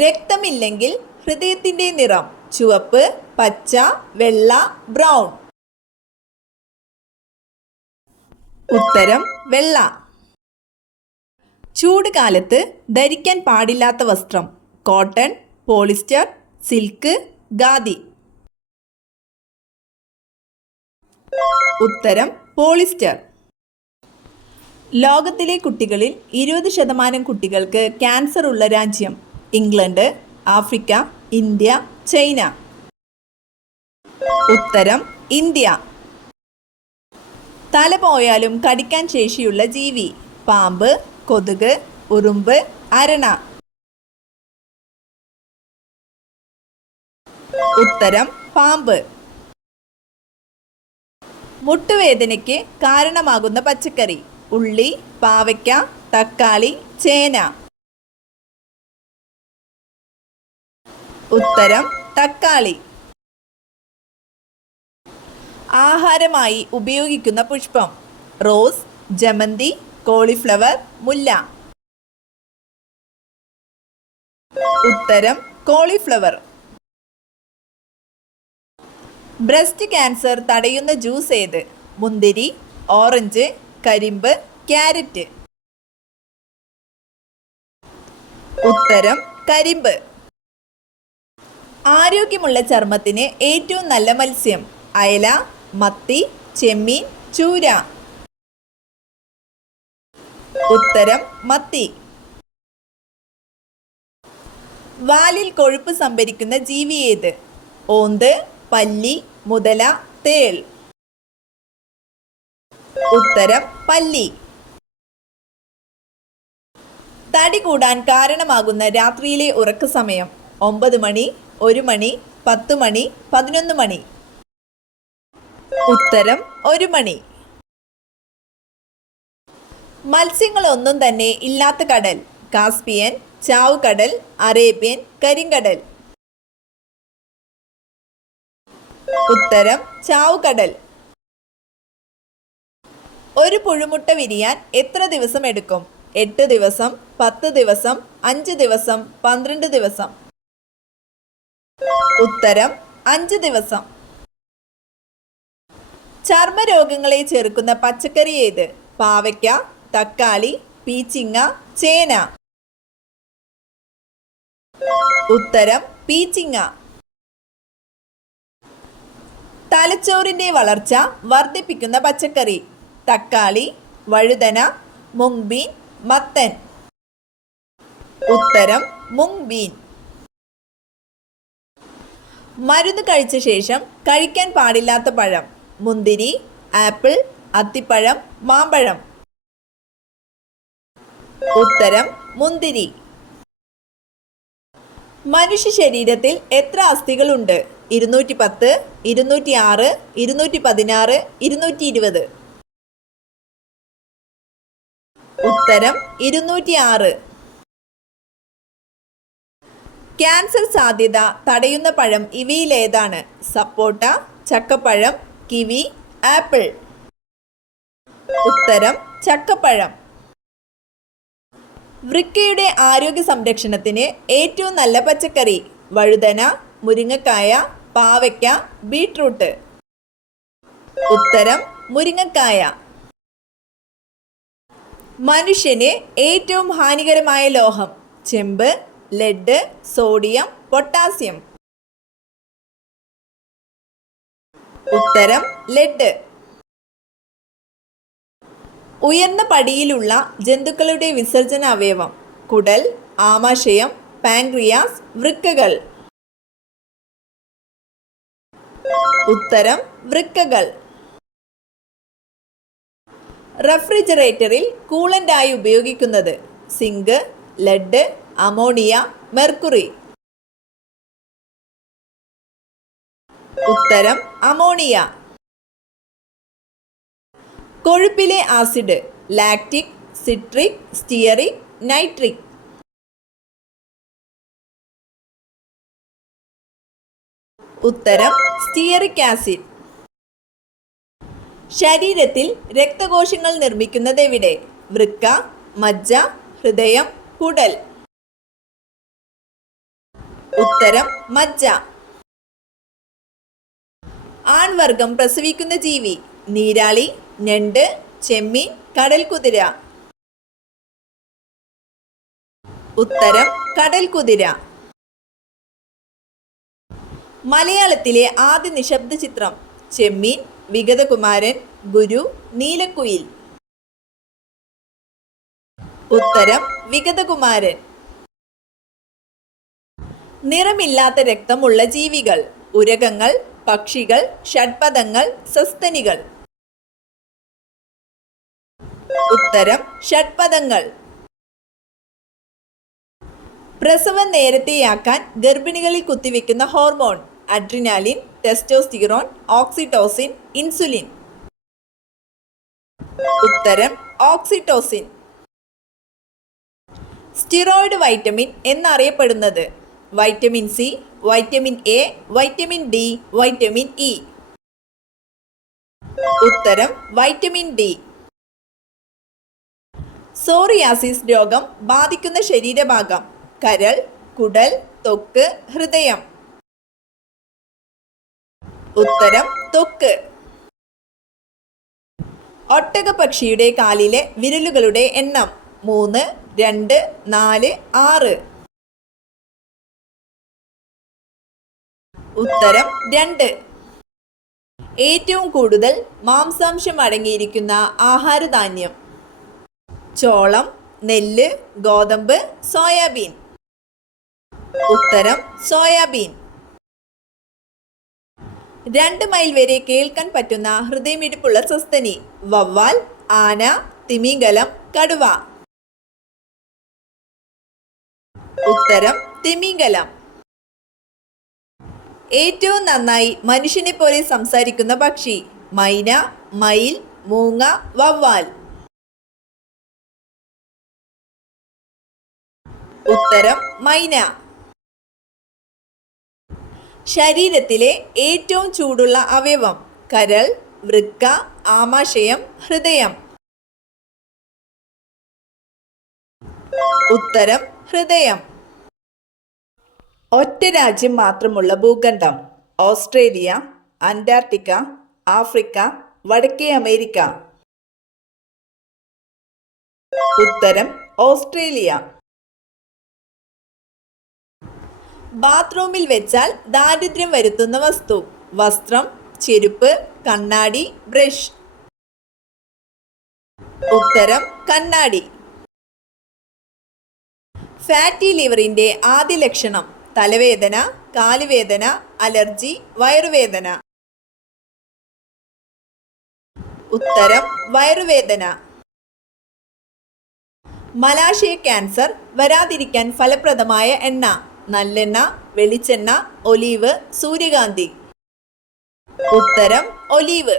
രക്തമില്ലെങ്കിൽ ഹൃദയത്തിൻ്റെ നിറം ചുവപ്പ്, പച്ച, വെള്ള, ബ്രൗൺ. ഉത്തരം വെള്ള. ചൂട് കാലത്ത് ധരിക്കാൻ പാടില്ലാത്ത വസ്ത്രം കോട്ടൺ, പോളിസ്റ്റർ, സിൽക്ക്, ഖാദി. ഉത്തരം പോളിസ്റ്റർ. ലോകത്തിലെ കുട്ടികളിൽ 20% കുട്ടികൾക്ക് ക്യാൻസർ ഉള്ള രാജ്യം ഇംഗ്ലണ്ട്, ആഫ്രിക്ക, ഇന്ത്യ, ചൈന. ഉത്തരം ഇന്ത്യ. തല പോയാലും കടിക്കാൻ ശേഷിയുള്ള ജീവി പാമ്പ്, കൊതുക്, ഉറുമ്പ്, അരണ. ഉത്തരം പാമ്പ്. മുട്ടുവേദനയ്ക്ക് കാരണമാകുന്ന പച്ചക്കറി ഉള്ളി, പാവയ്ക്ക, തക്കാളി, ചേന. ഉത്തരം തക്കാളി. ആഹാരമായി ഉപയോഗിക്കുന്ന പുഷ്പം റോസ്, ജമന്തി, കോളിഫ്ലവർ, മുല്ല. ഉത്തരം കോളിഫ്ലവർ. ബ്രസ്റ്റ് ക്യാൻസർ തടയുന്ന ജ്യൂസ് ഏത്? മുന്തിരി, ഓറഞ്ച്, കരിമ്പ്, ക്യാരറ്റ്. ഉത്തരം കരിമ്പ്. ആരോഗ്യമുള്ള ചർമ്മത്തിന് ഏറ്റവും നല്ല മത്സ്യം അയല, മത്തി, ചെമ്മീൻ, ചൂര. ഉത്തരം മത്തി. വാലിൽ കൊഴുപ്പ് സംഭരിക്കുന്ന ജീവി ഏത്? ഓന്ത്, പല്ലി, മുതല, തേൾ. ഉത്തരം പല്ലി. തടി കൂടാൻ കാരണമാകുന്ന രാത്രിയിലെ ഉറക്ക സമയം 9 മണി, 1 മണി, 10 മണി, 11 മണി. ഉത്തരം 1 മണി. മത്സ്യങ്ങളൊന്നും തന്നെ ഇല്ലാത്ത കടൽ കാസ്പിയൻ, ചാവുകടൽ, അറേബ്യൻ, കരിങ്കടൽ. ഉത്തരം ചാവുകടൽ. ഒരു പുഴുമുട്ട വിരിയാൻ എത്ര ദിവസം എടുക്കും? 8 ദിവസം, 10 ദിവസം, 5 ദിവസം, 12 ദിവസം. ഉത്തരം 5 ദിവസം. ചർമ്മരോഗങ്ങളെ ചെറുക്കുന്ന പച്ചക്കറി ഏത്? പാവയ്ക്ക, തക്കാളി, പീച്ചിങ്ങ, ചേന. ഉത്തരം പീച്ചിങ്ങ. തലച്ചോറിൻ്റെ വളർച്ച വർദ്ധിപ്പിക്കുന്ന പച്ചക്കറി തക്കാളി, വഴുതന, മുങ്ബീൻ, മത്തൻ. ഉത്തരം മുങ്ബീൻ. മരുന്ന് കഴിച്ച ശേഷം കഴിക്കാൻ പാടില്ലാത്ത പഴം മുന്തിരി, ആപ്പിൾ, അത്തിപ്പഴം, മാമ്പഴം. ഉത്തരം മുന്തിരി. മനുഷ്യ ശരീരത്തിൽ എത്ര അസ്ഥികളുണ്ട്? 210, 206, 216, 220. ഉത്തരം 206. ക്യാൻസർ സാധ്യത തടയുന്ന പഴം ഇവയിലേതാണ്? സപ്പോട്ട, ചക്കപ്പഴം, കിവി, ആപ്പിൾ. ഉത്തരം ചക്കപ്പഴം. വൃക്കയുടെ ആരോഗ്യ സംരക്ഷണത്തിന് ഏറ്റവും നല്ല പച്ചക്കറി വഴുതന, മുരിങ്ങക്കായ, പാവയ്ക്ക, ബീട്രൂട്ട്. ഉത്തരം മുരിങ്ങക്കായ. മനുഷ്യന് ഏറ്റവും ഹാനികരമായ ലോഹം ചെമ്പ്, ലെഡ്, സോഡിയം, പൊട്ടാസ്യം. ഉത്തരം ലെഡ്. ഉയർന്ന പടിയിലുള്ള ജന്തുക്കളുടെ വിസർജന അവയവം കുടൽ, ആമാശയം, പാൻക്രിയാസ്, വൃക്കകൾ. ഉത്തരം വൃക്കകൾ. റെഫ്രിജറേറ്ററിൽ കൂളന്റായി ഉപയോഗിക്കുന്നത് സിങ്ക്, ലെഡ്, അമോണിയ, മെർക്കുറി. ഉത്തരം അമോണിയ. കൊഴുപ്പിലെ acid lactic, citric, stearic, nitric. ഉത്തരം സ്റ്റിയറിക് ആസിഡ്. ശരീരത്തിൽ രക്തകോശങ്ങൾ നിർമ്മിക്കുന്നത് എവിടെ? വൃക്ക, മജ്ജ, ഹൃദയം, കുടൽ. ഉത്തരം മജ്ജ. ആൺവർഗം പ്രസവിക്കുന്ന ജീവി: നീരാളി, ഞണ്ട്, ചെമ്മീൻ, കടൽക്കുതിര. ഉത്തരം കടൽക്കുതിര. മലയാളത്തിലെ ആദ്യ നിശബ്ദ ചിത്രം: ചെമ്മീൻ, വിഗതകുമാരൻ, ഗുരു, നീലക്കുയിൽ. ഉത്തരം വിഗതകുമാരൻ. നിറമില്ലാത്ത രക്തമുള്ള ജീവികൾ: ഉരഗങ്ങൾ, പക്ഷികൾ, ഷഡ്പദങ്ങൾ, സസ്തനികൾ. ഉത്തരം ഷഡ്പദങ്ങൾ. പ്രസവം നേരത്തെയാക്കാൻ ഗർഭിണികളിൽ കുത്തിവെക്കുന്ന hormone: adrenaline, testosterone, oxytocin, insulin. ഉത്തരം ഓക്സിറ്റോസിൻ. സ്റ്റിറോയിഡ് വൈറ്റമിൻ എന്നറിയപ്പെടുന്നത്: vitamin C, vitamin A, vitamin D, vitamin E. ഉത്തരം വൈറ്റമിൻ ഡി. സോറിയാസിസ് രോഗം ബാധിക്കുന്ന ശരീരഭാഗം: കരൾ, കുടൽ, ത്വക്ക്, ഹൃദയം. ഉത്തരം ത്വക്ക്. ഒട്ടകപ്പക്ഷിയുടെ കാലിലെ വിരലുകളുടെ എണ്ണം: 3, 2, 4, 6. ഉത്തരം 2. ഏറ്റവും കൂടുതൽ മാംസാംശം അടങ്ങിയിരിക്കുന്ന ആഹാരധാന്യം: ചോളം, നെല്ല്, ഗോതമ്പ്, സോയാബീൻ. ഉത്തരം സോയാബീൻ. 2 മൈൽ വരെ കേൾക്കാൻ പറ്റുന്ന ഹൃദയമിടിപ്പുള്ള സസ്തനി: വവ്വാൽ, ആന, തിമിംഗലം, കടുവ. ഉത്തരം തിമിംഗലം. ഏറ്റവും നന്നായി മനുഷ്യനെ പോലെ സംസാരിക്കുന്ന പക്ഷി: മൈന, മയിൽ, മൂങ്ങ, വവ്വാൽ. ഉത്തരം മൈന. ശരീരത്തിലെ ഏറ്റവും ചൂടുള്ള അവയവം: കരൾ, വൃക്ക, ആമാശയം, ഹൃദയം. ഉത്തരം ഹൃദയം. ഒറ്റ രാജ്യം മാത്രമുള്ള ഭൂഖണ്ഡം: ഓസ്ട്രേലിയ, അന്റാർട്ടിക്ക, ആഫ്രിക്ക, വടക്കേ അമേരിക്ക. ഉത്തരം ഓസ്ട്രേലിയ. ബാത്റൂമിൽ വെച്ചാൽ ദാരിദ്ര്യം വരുത്തുന്ന വസ്തു: വസ്ത്രം, ചെരുപ്പ്, കണ്ണാടി, ബ്രഷ്. ഉത്തരം കണ്ണാടി. ഫാറ്റി ലിവറിന്റെ ആദ്യ ലക്ഷണം: തലവേദന, കാലുവേദന, അലർജി, വയറുവേദന. ഉത്തരം വയറുവേദന. മലാശയ ക്യാൻസർ വരാതിരിക്കാൻ ഫലപ്രദമായ എണ്ണ: നല്ലെണ്ണ, വെളിച്ചെണ്ണ, ഒലീവ്, സൂര്യകാന്തി. ഉത്തരം ഒലീവ്.